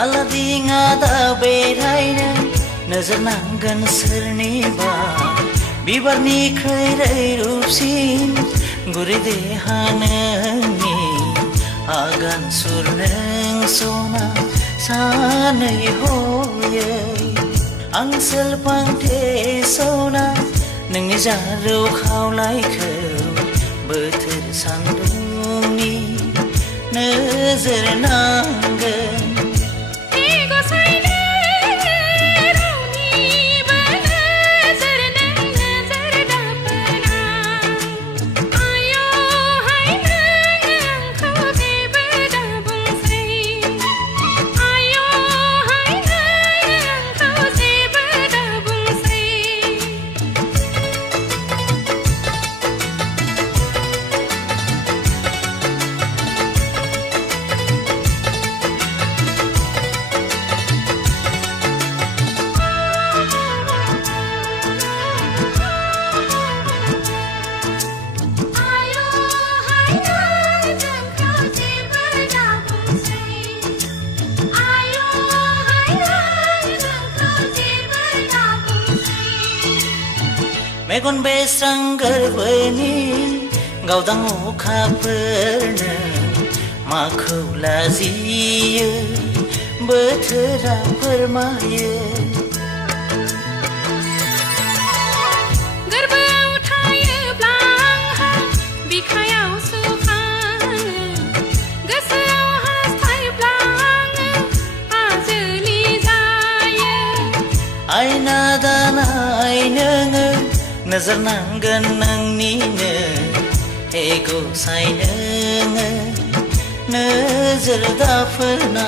आलादि ngada बेरायनो नोजोर नांगोन सोरनिबा बिबारनिख्रुइ रैरुबसिन गुरै देहा नोंनि आगान सुर नों सना सानै हयै आं सेलफांथे सना नोंनि जारौ खावलायखौ बोथोर सान्दुंनि नोजोर नांगोन मेगन बेस्रां गोरबोनि गावदां अखाफोरनो माखौ लाजियो बोथोरा फोरमायो गोरबोआव थायोब्ला आंहा बिखायाव सुखाङो गोसोआव हास्थायब्ला आङो आजोलि जायो आयना दानाय नोङो नोजोर नांगोन नोंनिनो एगौ साय नोङो नोजोर दाफोरना